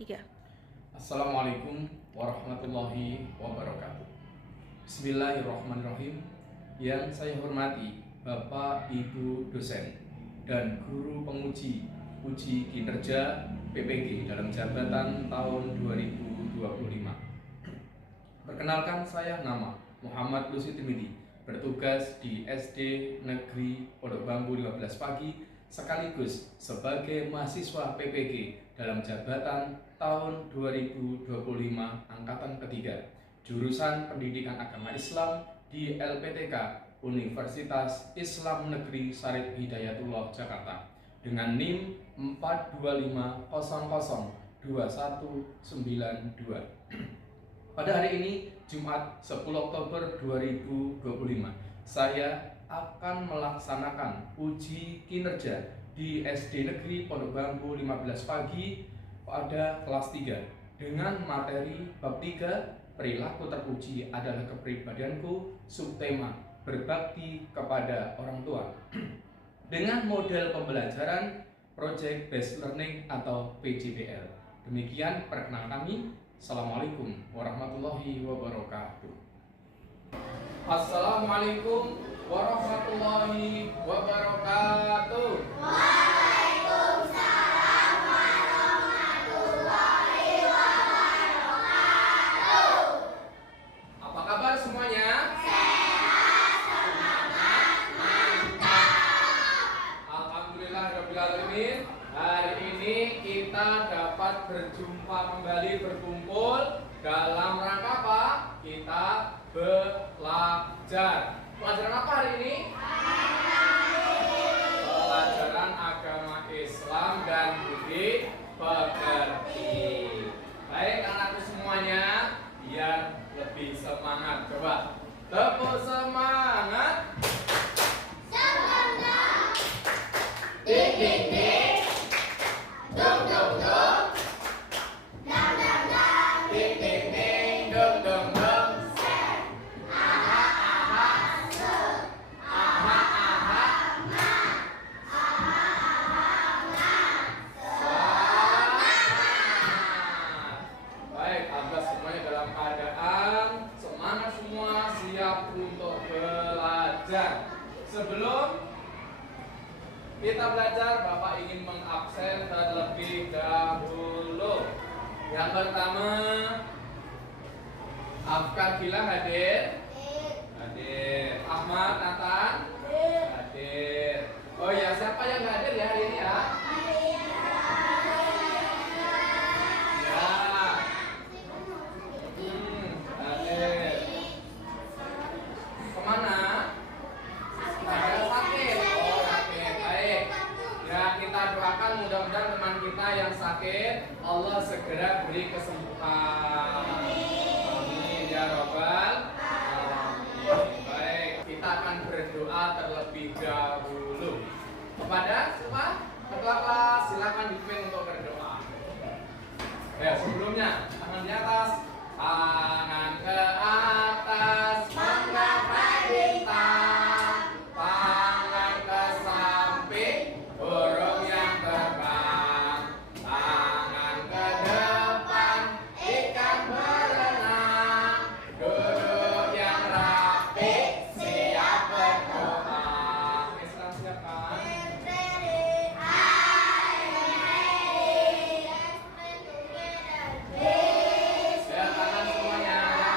3. Assalamualaikum warahmatullahi wabarakatuh. Bismillahirrahmanirrahim. Yang saya hormati Bapak Ibu dosen dan guru penguji uji kinerja PPG dalam jabatan tahun 2025. Perkenalkan, saya nama Muhammad Lucy Timidi, bertugas di SD Negeri Pondok Bambu 15 Pagi sekaligus sebagai mahasiswa PPG dalam jabatan tahun 2025 angkatan ketiga, jurusan Pendidikan Agama Islam di LPTK Universitas Islam Negeri Syarif Hidayatullah Jakarta dengan NIM 425002192. Pada hari ini, Jumat 10 Oktober 2025, saya akan melaksanakan uji kinerja di SD Negeri Pondok Bambu 15 Pagi pada kelas 3 dengan materi bab 3 perilaku terpuji adalah kepribadianku, subtema berbakti kepada orang tua dengan model pembelajaran Project Based Learning atau PJBL. Demikian perkenalan kami. Assalamualaikum warahmatullahi wabarakatuh. Assalamualaikum warahmatullahi wabarakatuh. Waalaikumsalam warahmatullahi wabarakatuh. Apa kabar semuanya? Sehat, semangat, mantap. Alhamdulillahirabbil alamin. Hari ini kita dapat berjumpa kembali, berkumpul dalam rangka apa? Kita belajar. Pelajaran apa hari ini? Pelajaran agama Islam dan budi pekerti. Baik anakku semuanya, biar lebih semangat. Coba tepuk semangat. Semangat. Ding ding ding. Dong dong dong. Dang dang dang. Ding ding ding, dong dong dong. Semangat semua, siap untuk belajar. Sebelum kita belajar, Bapak ingin mengabsen terlebih dahulu. Yang pertama, Afkar Gila hadir? Hadir. Ahmad Nathan? Hadir. Oh ya, siapa yang nggak hadir ya hari ini ya? Kemana? Ada sakit. Oh, sakit. Baik. Ya, kita doakan mudah-mudahan teman kita yang sakit Allah segera beri kesembuhan. Amin ya robbal alamin. Baik, kita akan berdoa terlebih dahulu. Kepada siapa? Ketua kelas, silakan dipimpin untuk berdoa. Ya, sebelumnya tangan di atas. Tangan ke atas, menggapai bintang. Tangan ke samping, burung yang terbang. Tangan ke depan, ikan berenang. Duduk yang rapi, siap berdoa. Oke, sekarang siapkan. Ya, tangan semuanya.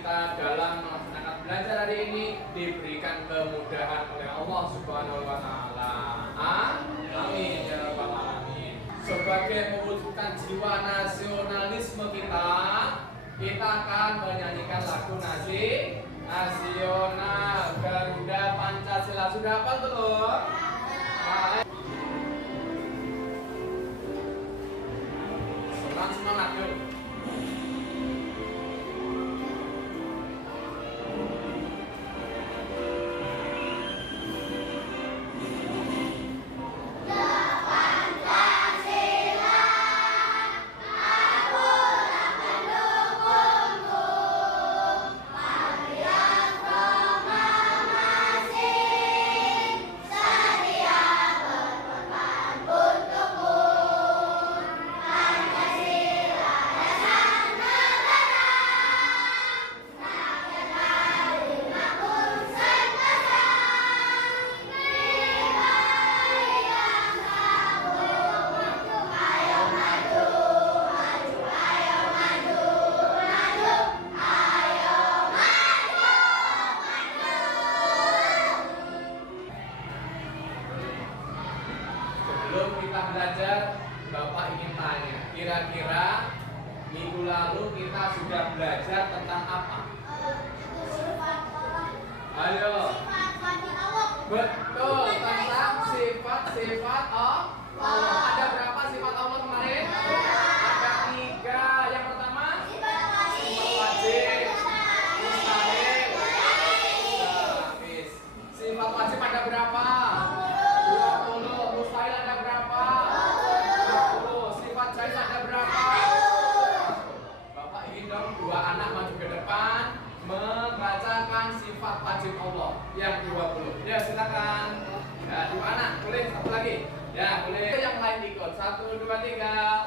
kita dalam melaksanakan belajar hari ini diberikan kemudahan oleh Allah Subhanahu wa taala. Amin ya rabbal alamin. Sebagai mewujudkan jiwa nasionalisme kita akan menyanyikan lagu nasional Garuda Pancasila. Sudah hafal belum? Semangat yuk. Sebelum kita belajar, Bapak ingin tanya, kira-kira minggu lalu kita sudah belajar tentang apa? Ayo. Betul, tentang sifat-sifat Allah. Ada berapa sifat Allah kemarin? Ada 3. Yang pertama, sifat wajib, mustahil. Habis. Sifat wajib ada berapa? 20. Mustahil ada berapa? 20. Sifat jaiz ada berapa? Bapak ingin dong 2 anak maju ke depan membacakan sifat wajib Allah yang 20. Ya silakan. Ya 2 anak, boleh satu lagi. Ya boleh. Yang lain ikut. 1, 2, 3.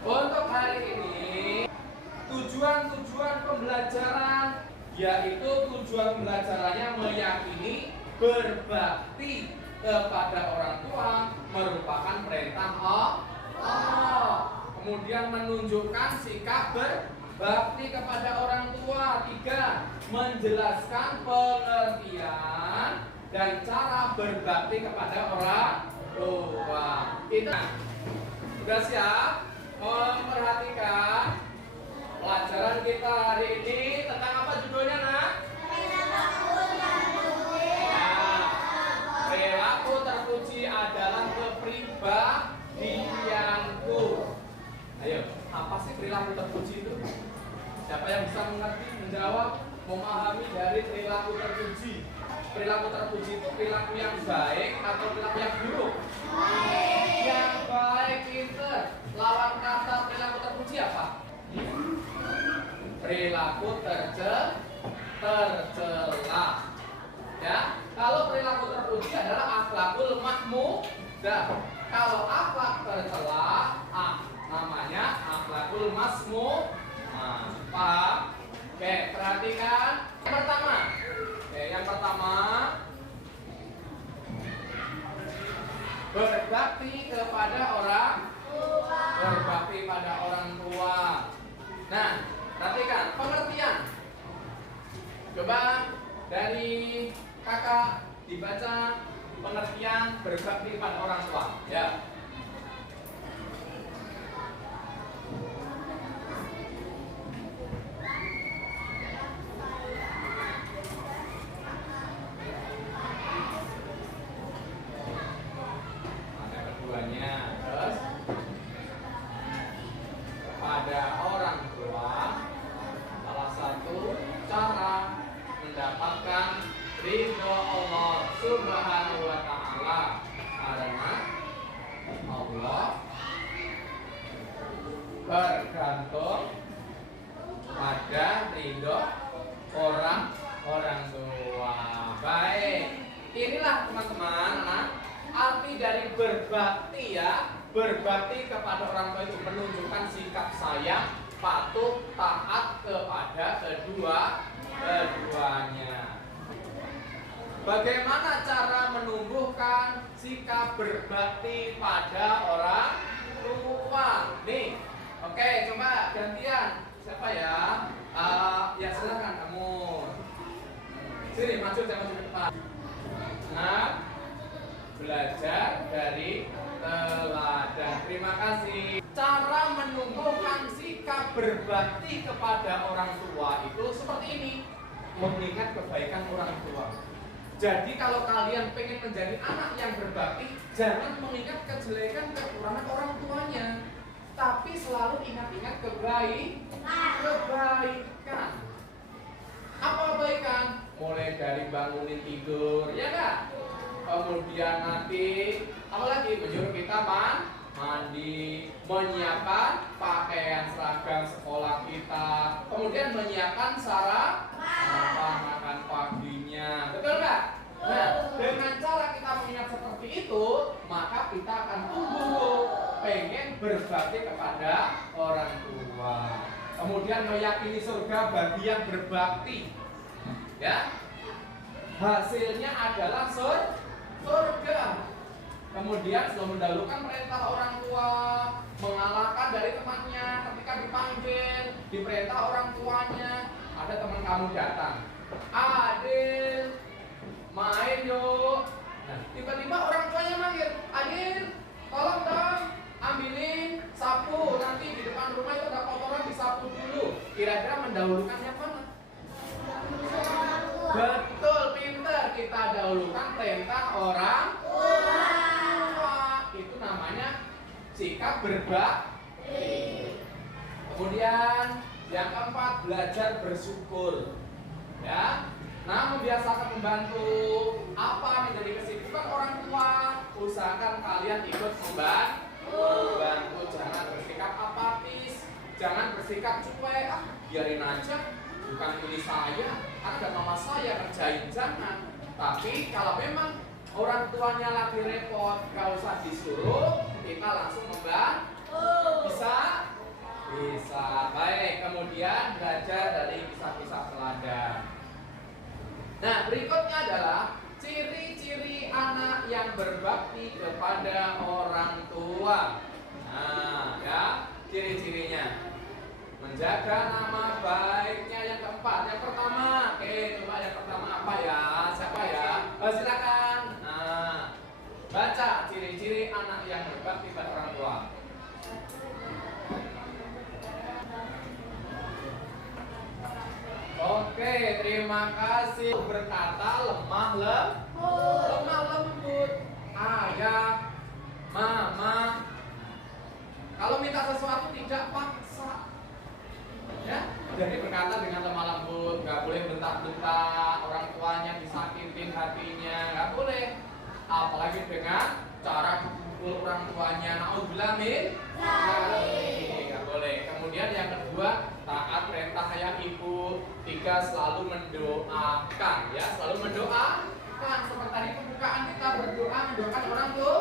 Untuk hari ini tujuan pembelajaran yaitu tujuan pembelajarannya meyakini berbakti kepada orang tua merupakan perintah Allah. Kemudian menunjukkan sikap berbakti kepada orang tua. 3. Menjelaskan pengertian dan cara berbakti kepada orang tua. Itu sudah siap? Memperhatikan pelajaran kita hari ini tentang apa judulnya, Nak? Perilaku terpuji adalah kepribadianku. Ayo, apa sih perilaku terpuji itu? Siapa yang bisa mengerti, menjawab, memahami dari perilaku terpuji? Perilaku terpuji itu perilaku yang baik atau perilaku yang buruk? Yang baik, pinter. Lawan kata perilaku terpuji apa? Perilaku tercela. Ya, kalau perilaku terpuji adalah akhlakul mahmudah. Kalau akhlak tercela, namanya akhlakul masmu'ah. Paham? Oke, perhatikan. Yang pertama, berbakti kepada orang tua. Berbakti pada orang tua. Nah, perhatikan pengertian. Coba dari kakak dibaca pengertian berbakti pada orang tua. Ya. Terus pada orang tua salah satu tua itu menunjukkan sikap sayang, patuh, taat kepada keduanya. Bagaimana cara menumbuhkan sikap berbakti pada orang tua? Nih, oke, coba gantian. Siapa ya? Ya silakan kamu. Sini maju, saya maju ke depan. Nah, belajar dari teladan. Terima kasih. Cara menumbuhkan sikap berbakti kepada orang tua itu seperti ini. Mengingat kebaikan orang tua. Jadi kalau kalian pengen menjadi anak yang berbakti, jangan mengingat kejelekan kekurangan orang tuanya, tapi selalu ingat-ingat kebaikan. Apa kebaikan? Mulai dari bangunin tidur, ya kan? Kemudian nanti apa lagi? Menyuruh kita mandi, menyiapkan pakaian seragam sekolah kita, kemudian menyiapkan makan paginya, betul nggak? Nah, dengan cara kita mengingat seperti itu, maka kita akan tumbuh pengen berbakti kepada orang tua. Kemudian meyakini surga bagi yang berbakti, ya. Hasilnya adalah surga. Kemudian selalu mendahulukan perintah orang tua, mengalahkan dari temannya ketika dipanggil, diperintah orang tuanya. Ada teman kamu datang, Adil, main yuk. Nah, tiba-tiba orang tuanya manggil, Adil, tolong dong ambilin sapu, nanti di depan rumah itu ada kotoran, disapu dulu. Kira-kira mendahulukan yang mana? Betul, pinter. Kita dahulukan perintah orang tua. Itu namanya sikap berbakti. Kemudian yang keempat, belajar bersyukur. Ya. Nah, membiasakan membantu. Apa menjadi kesibukan orang tua? Usahakan kalian ikut membantu. Jangan bersikap apatis, jangan bersikap cuek. Biarin aja, bukan ini saya, ada mama saya kerjain, jangan. Tapi kalau memang orang tuanya lagi repot, gak usah disuruh, kita langsung membantu. Bisa. Baik, kemudian belajar dari kisah-kisah teladan. Nah, berikutnya adalah ciri-ciri anak yang berbakti kepada orang tua. Nah, ya, ciri-cirinya. Menjaga nama baiknya yang keempat. Yang pertama, oke, coba yang pertama apa ya? Siapa ya? Silakan. Nah, baca ciri-ciri anak yang berbakti pada orang tua. Oke, terima kasih. Berkata lemah lembut. Ayah, mama. Kalau minta sesuatu tidak paksa. Ya, jadi berkata dengan lemah lembut, nggak boleh bentak-bentak orang tuanya, disakitin hatinya, nggak boleh. Apalagi dengan cara pukul orang tuanya, naudzubillah min nggak boleh. Kemudian yang kedua, taat perintah ayah ibu. Tiga, selalu mendoakan, ya, selalu mendoakan. Seperti tadi pembukaan kita berdoa mendoakan orang tua.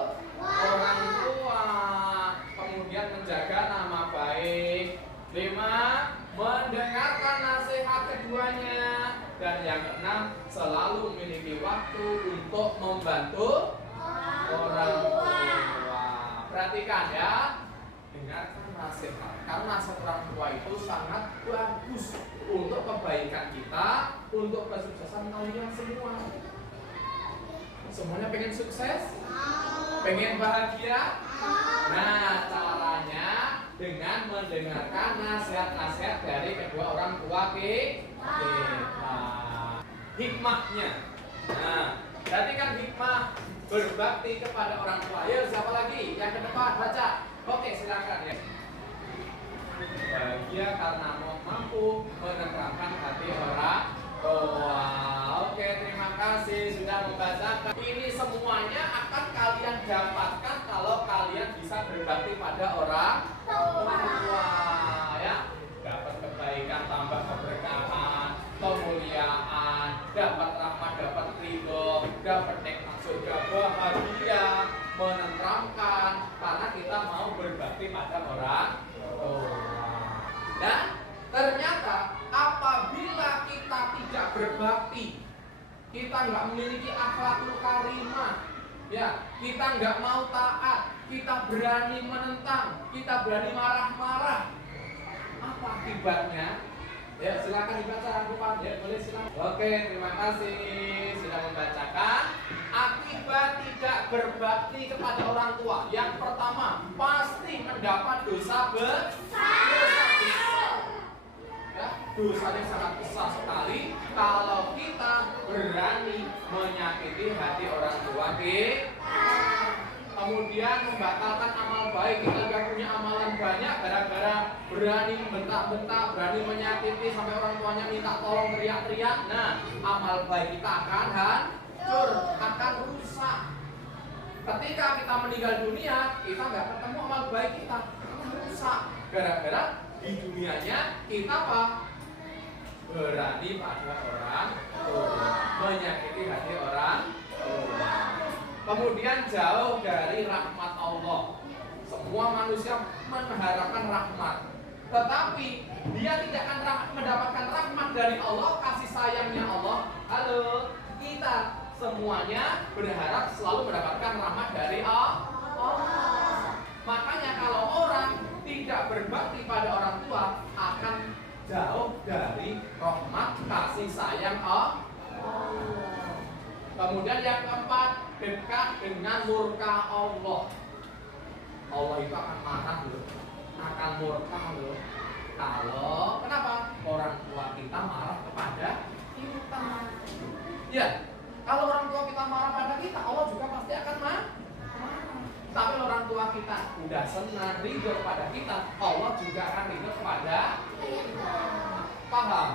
Kemudian menjaga nama baik. 5, mendengarkan nasihat keduanya. Dan yang keenam, selalu memiliki waktu untuk membantu orang tua. Perhatikan ya, dengarkan nasihat. Karena nasihat orang tua itu sangat bagus untuk kebaikan kita, untuk kesuksesan kalian semua. Semuanya pengen sukses? Pengen bahagia? Nah, caranya dengan mendengarkan nasihat-nasihat dari kedua orang tua kita. Hikmahnya. Nah, berarti kan hikmah berbakti kepada orang tua. Ayo, siapa lagi? Yang ke depan, baca. Oke, silakan ya. Bahagia karena mampu menenangkan hati orang tua. Oke, terima kasih sudah membacakan. Ini semuanya akan kalian dapatkan kalau kalian bisa berbakti pada orang tua, ya. Dapat kebaikan, tambah keberkahan, kemuliaan, dapat rahmat, dapat ridho, dapat nikmat surga, bahagia, menenteramkan, karena kita mau berbakti berbakti pada orang tua. Dan ternyata apabila kita tidak berbakti, kita nggak memiliki akhlakul karimah, ya, kita nggak mau taat, kita berani menentang, kita berani marah-marah, apa akibatnya? Ya, silakan dibaca rangkuman, ya, boleh silakan. Oke, terima kasih sudah membacakan. Akibat tidak berbakti kepada orang tua, yang pertama pasti mendapat dosa besar. Ya, dosanya sangat besar sekali kalau kita berani menyakiti hati orang tua kita. Kemudian membatalkan amal baik. Kita sudah punya amalan banyak gara-gara berani bentak-bentak, berani menyakiti sampai orang tuanya minta tolong, teriak-teriak. Nah, amal baik kita akan hancur, akan rusak. Ketika kita meninggal dunia, kita nggak ketemu amal baik kita, akan rusak. Gara-gara di dunianya kita apa? Berani pada orang tua, menyakiti hati orang tua. Kemudian jauh dari rahmat Allah. Semua manusia mengharapkan rahmat, tetapi dia tidak akan mendapatkan rahmat dari Allah, kasih sayangnya Allah. Halo, kita semuanya berharap selalu mendapatkan rahmat dari Allah. Makanya kalau orang tidak berbakti pada orang tua akan jauh dari rahmat kasih sayang Allah. Kemudian yang keempat, dekat dengan murka Allah. Allah itu akan marah loh, akan murka loh. Kalau kenapa? Orang tua kita marah kepada kita. Ya, kalau orang tua kita marah pada kita, Allah juga pasti akan marah. Tapi orang tua kita udah senang ridho kepada kita, Allah juga akan ridho kepada kita. Paham?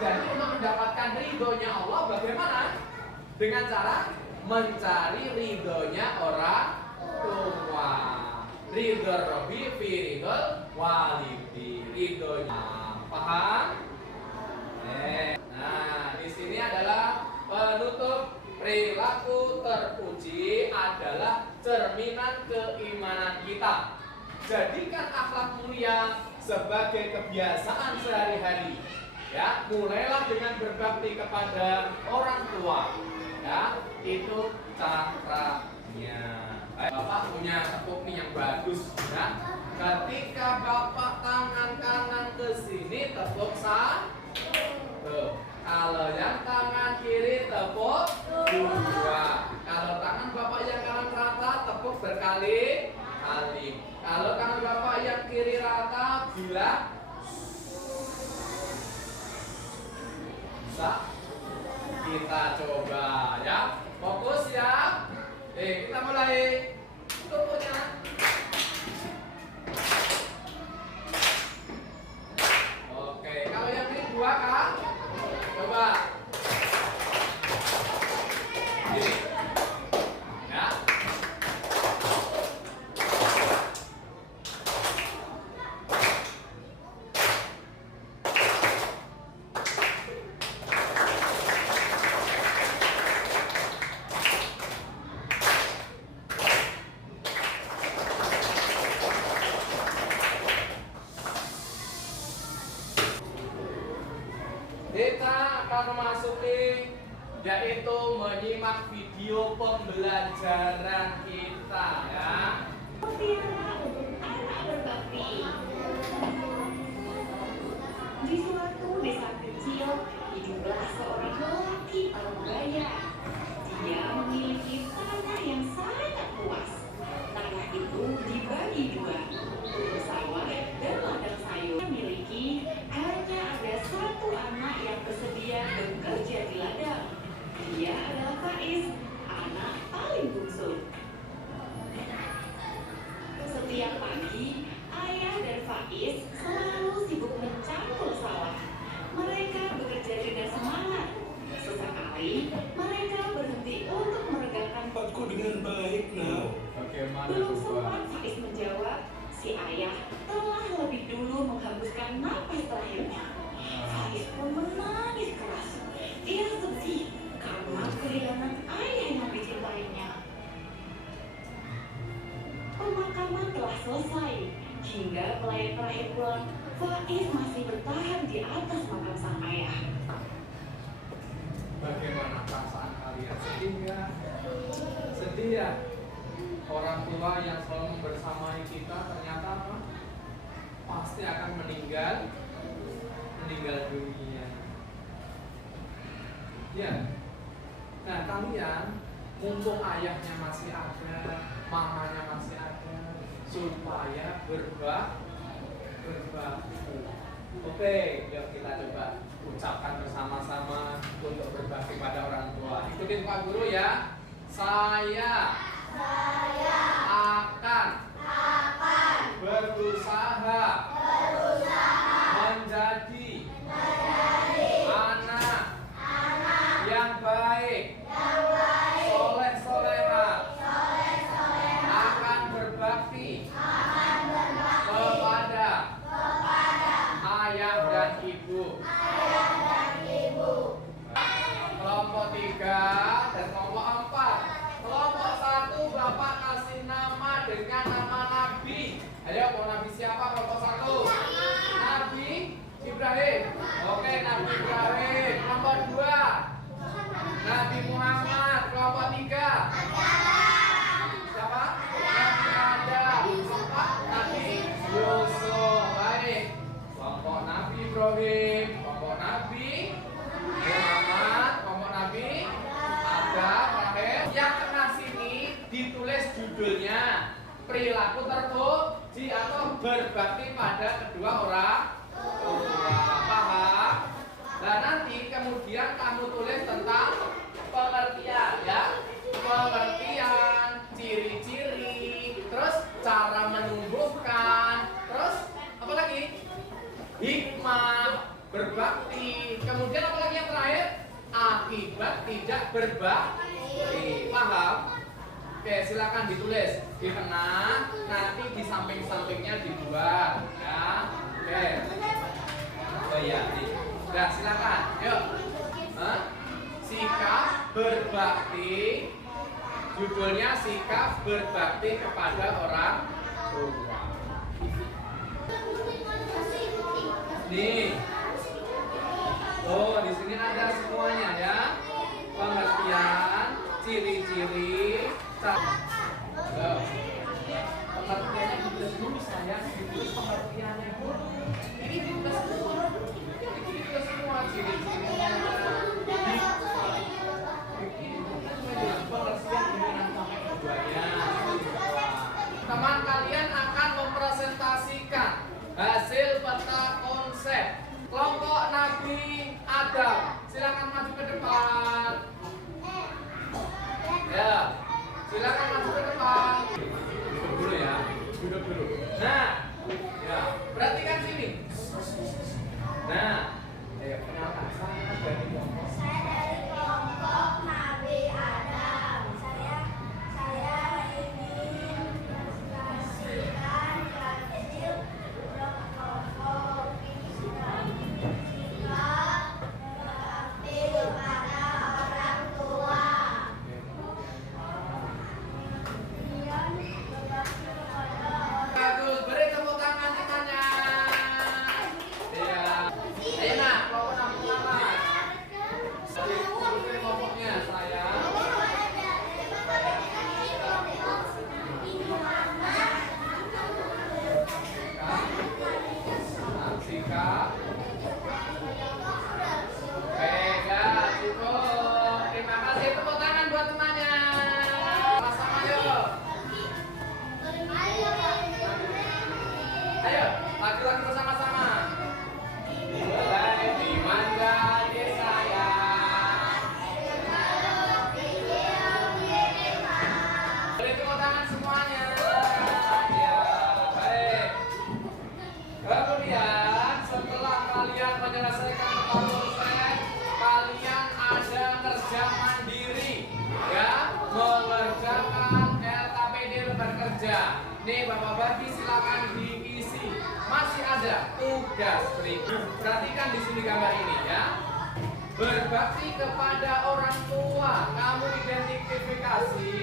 Jadi untuk mendapatkan ridhonya Allah bagaimana? Dengan cara mencari ridhonya orang tua. Ridho Rabbi fi ridhol walidi. Ridhonya. Paham? Nah, di sini adalah penutup. Perilaku terpuji adalah cerminan keimanan kita. Jadikan akhlak mulia sebagai kebiasaan sehari-hari. Ya, mulailah dengan berbakti kepada orang tua. Ya, itu caranya. Bapak punya tepuk nih yang bagus, ya. Ketika Bapak tangan kanan ke sini tepuk satu. Kalau yang tangan kiri tepuk dua. Kalau tangan Bapak yang kanan rata tepuk berkali-kali. Kalau tangan Bapak yang kiri rata bilang bisa. Kita coba ya. Fokus ya. Kita mulai. Tepuknya. Oke, kalau yang ini dua Kak. Coba. Gini. Ya. Kita akan memasuki yaitu menyimak video pembelajaran kita ya. Mutiara untuk anak berbakti. Di suatu desa kecil hiduplah seorang lelaki parubaya. Dia memiliki tanah yang sangat luas. Tanah itu dibagi dua, untuk sawah dan ladang sayur. Memiliki hanya ada satu anak yang bersedia bekerja di ladang. Dia adalah Faiz, anak paling bungsu. Setiap pagi, ayah dan Faiz selalu sibuk mencampur sawah. Mereka bekerja dengan semangat. Sesekali, mereka Sedih ya? Sedih ya? Orang tua yang selalu membersamai kita ternyata apa? Pasti akan meninggal dunia. Ya. Nah, kalian mumpung ayahnya masih ada, mamanya masih ada, supaya berbakti. Oke, yuk kita coba ucapkan bersama-sama untuk berbakti pada orang tua. Ikutin Pak Guru ya. Saya akan berusaha menjadi anak yang baik, soleh-soleha, akan berbakti kepada ayah dan ibu. Kelompok 3 dan kelompok 4. Kelompok 1 Bapak kasih nama dengan nama Nabi. Ayo, mau Nabi siapa kelompok 1? Nabi Ibrahim. Oke, Nabi Ibrahim. Kelompok 2 Nabi Muhammad. Kelompok 3 siapa? Nabi Adam. Kelompok Nabi Yusuf. Baik. Kelompok Nabi Ibrahim, kelompok Nabi Muhammad, kelompok Nabi Adam. Yang kena sini ditulis judulnya perilaku terpuji atau berbakti pada kedua orang tua. Paham? Nah, nanti kemudian kamu tulis tentang pengertian ya. Pengertian, ciri-ciri, terus cara menumbuhkan, terus apa lagi? Hikmah, berbakti. Kemudian apa lagi yang terakhir? Akibat tidak berbakti. Paham? Oke, silakan ditulis di tengah, nanti di samping-sampingnya dibuat ya. Oke. Oh iya, nih. Nah, silakan. Yuk. Sikap berbakti. Judulnya sikap berbakti kepada orang tua. Nih. Oh, di sini ada semuanya ya. Pengertian, ciri-ciri, pengertiannya ditulis dulu sayang, ditulis pengertiannya dulu. Ini ditulis semua. Ini ditulis semua ciri-cirinya. Pengertian dengan sampai keduanya. Teman kalian akan mempresentasikan hasil peta konsep kelompok Nabi Adam. Silakan maju ke depan. Ya, silakan maju ke depan. Duduk dulu ya, duduk dulu. Nah, ya, perhatikan sini. Nah, ayo kenalkan saya dari kelompok. Saya dari kelompok Nabi Adam. Saya ingin menjelaskan hasil kelompok sikap berbakti kepada orang tua. Bagus, beri tepuk tangan temannya. Ya. Ayo nak, kelompok Nabi Muhammad. Jadi, kelompoknya saya. Sikap. Beda, cukup. Terima kasih, tepuk tangan buat temannya. Sama-sama yuk. Ayo, lagi-lagi bersama-sama. Mulai dimanja saya. Beri tepuk tangan semuanya. Ya, baik. Kemudian setelah kalian menyelesaikan konsep, kalian ada kerja mandiri, ya, mengerjakan LKPD lembar kerja. Nih Bapak bagi silakan diisi. Masih ada tugas berikut. Perhatikan di sini gambar ini ya. Berbakti kepada orang tua. Kamu identifikasi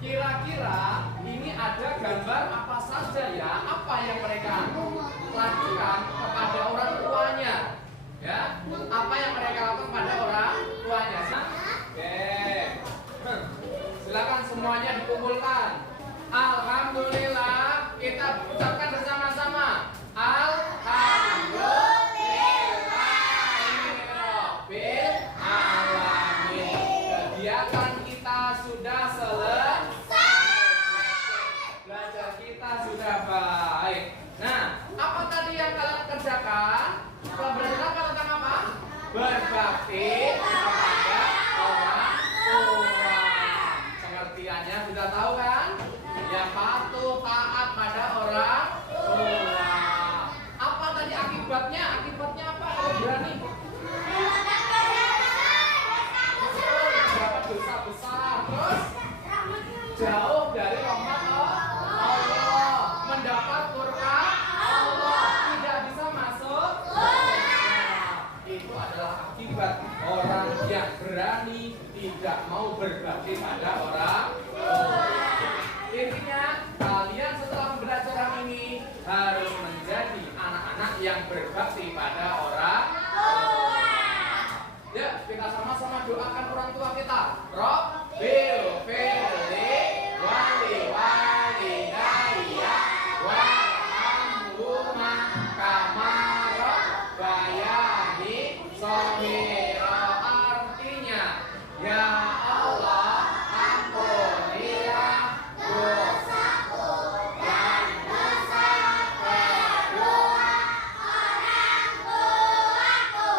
kira-kira ini ada gambar apa saja ya? Apa yang mereka lakukan kepada orang tuanya? Ya, apa yang mereka lakukan kepada orang tuanya? Oke. tidak berani, tidak mau berbakti pada orang tua. Intinya, kalian setelah pembelajaran ini harus menjadi anak-anak yang berbakti pada orang tua. Ya, kita sama-sama doakan orang tua kita. Rabbil firli wali walidayya warhamhuma kama rabbayani shaghira. Artinya, ya Allah, ampunilah dosaku dan dosa kedua orang tuaku.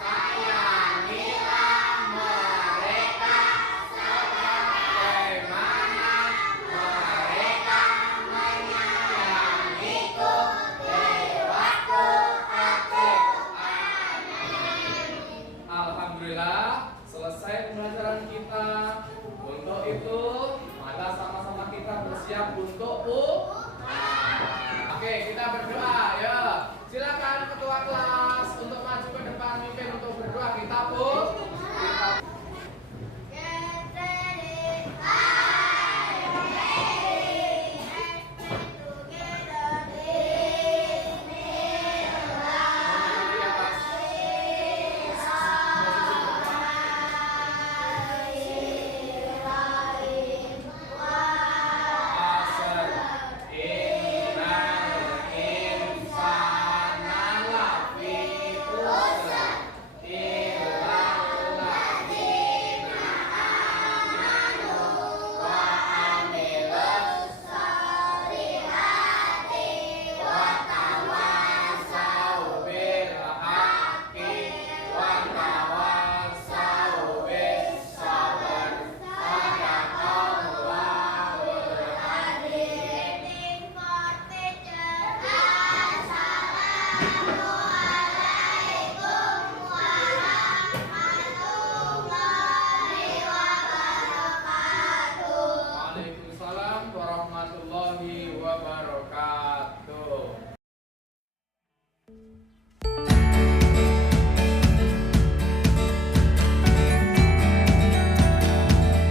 Sayangilah mereka sebagaimana mereka menyayangiku di waktu kecil. Alhamdulillah, selesai pembelajaran kita. Untuk itu, mari sama-sama kita bersiap untuk Oke, kita berdoa ya. Silakan ketua kelas.